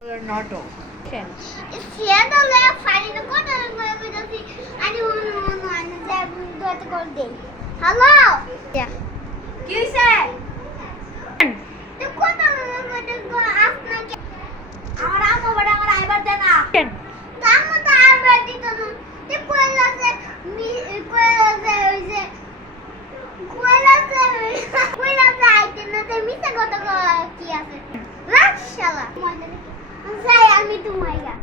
Nato. Siéndole farina quando eu vou assim, ali no outro gordei. Hello. Yeah. কি হইছে? তো কত আপনাকে আমার আম্মু বড় আমার আইবার দেয় না। কাম তো আবার দিত না তে কইলাছে কইলাছে ওই যে কইলাছে আইতে না তে মিছে কত কি আছে রাশালা যাই আমি তোমাইগা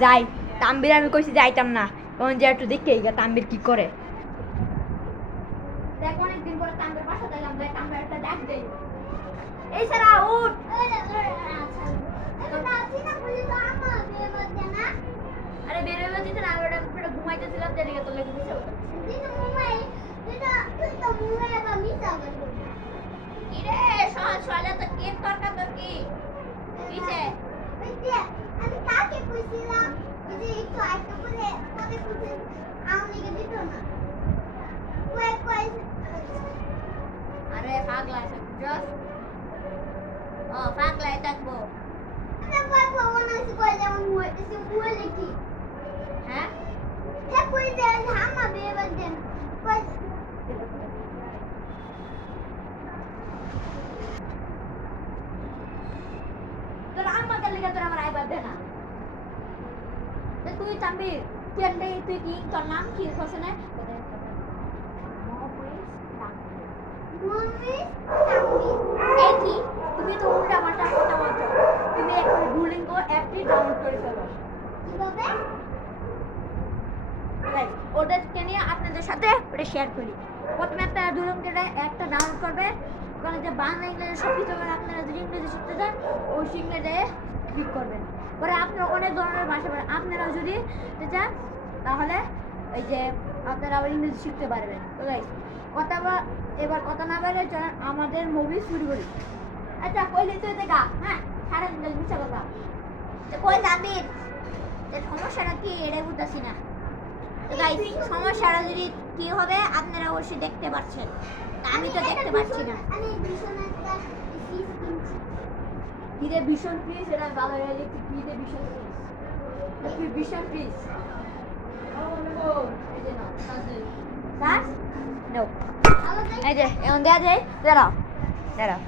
যাই তাম্বির আমি কইছি যাইতাম না তখন যে একটু দেখে গা তাম্বির কি করে দেখ অনেকদিন পরে তাম্বির বাসা যাইলাম যাই তাম্বির একটা ডাক দেই এই সারা উঠ আরে বের হইবা দিতে না ওটা পুরো ঘুমাইতেছিলাম যে দিকে তোর লাগি মিছা কথা কি রে সকালে তো কেক তরকা তোর কি কিছে আমি কাকে কইছিলাম যে একটু আইতে বলে পরে খুঁজে আমি দিত না কই আরে পাগলা আছে জাস্ট পাগলাই থাকবো না কই ভবন আছে কই যেমন হইতেছে বলে কি হ্যাঁ হে কই যে হামা বেবার দেন কই তোর আম্মাকে লেগে তোর আমার আইবার দে না তুই তাম্বির তুই কি তোর নাম কি কইছ না মম্মি এই কি তুমি তো উল্টা পাল্টা কথা বলছো তুমি একটা ডুলিঙ্গো অ্যাপটি ডাউনলোড করে ফেলো কিভাবে রাইট ওদেরকে নিয়ে আপনাদের সাথে ওটা শেয়ার করি প্রথমে একটা ডুলিঙ্গোটা একটা ডাউনলোড করবে ওখানে যে বাংলা ইংরেজি সব কিছু হবে আপনারা যদি ইংরেজি শিখতে চান ওই ইংরেজিতে ক্লিক করবেন পরে আপনারা অনেক ধরনের ভাষা পারেন আপনারা যদি চান তাহলে এই যে আপনারা আবার ইংরেজি শিখতে পারবেন তো গাইস এবার কথা না বলে চলেন আমাদের মুভি শুরু করি আচ্ছা কইলি তুই দেখা হ্যাঁ সারা দিন মিছা কথা তো কই যাবি সমস্যাটা কি এটাই বুঝতেছি না তো গাইস সমস্যাটা যদি কি হবে আপনারা অবশ্যই দেখতে পাচ্ছেন আমি তো দেখতে পাচ্ছি না আমি ভীষণ একটা ফিস কিনছি কিরে ভীষণ ফ্রিজ এটা ভালো হয়ে গেছে কিরে ভীষণ ফ্রিজ তুই ভীষণ ফ্রিজ That's no. আমাদের এই যে এখন দেয়া যায় দাঁড়াও দাঁড়াও